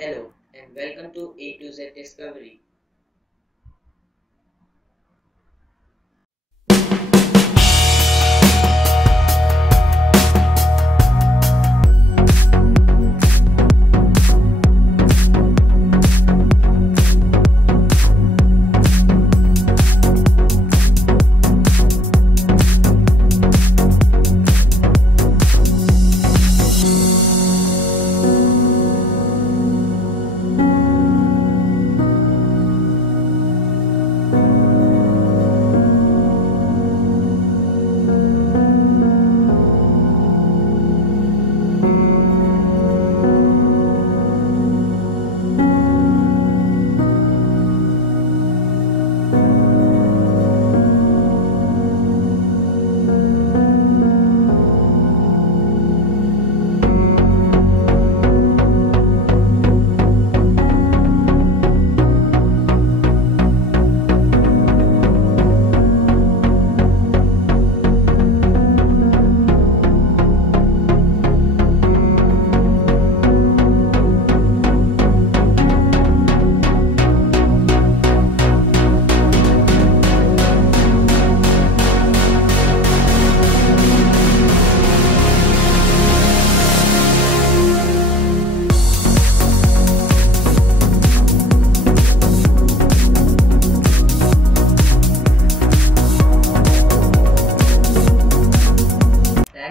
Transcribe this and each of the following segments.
Hello and welcome to A to Z Discovery.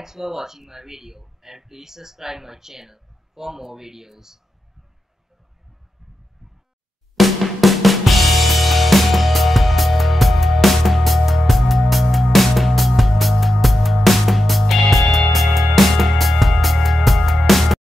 Thanks for watching my video and please subscribe my channel for more videos.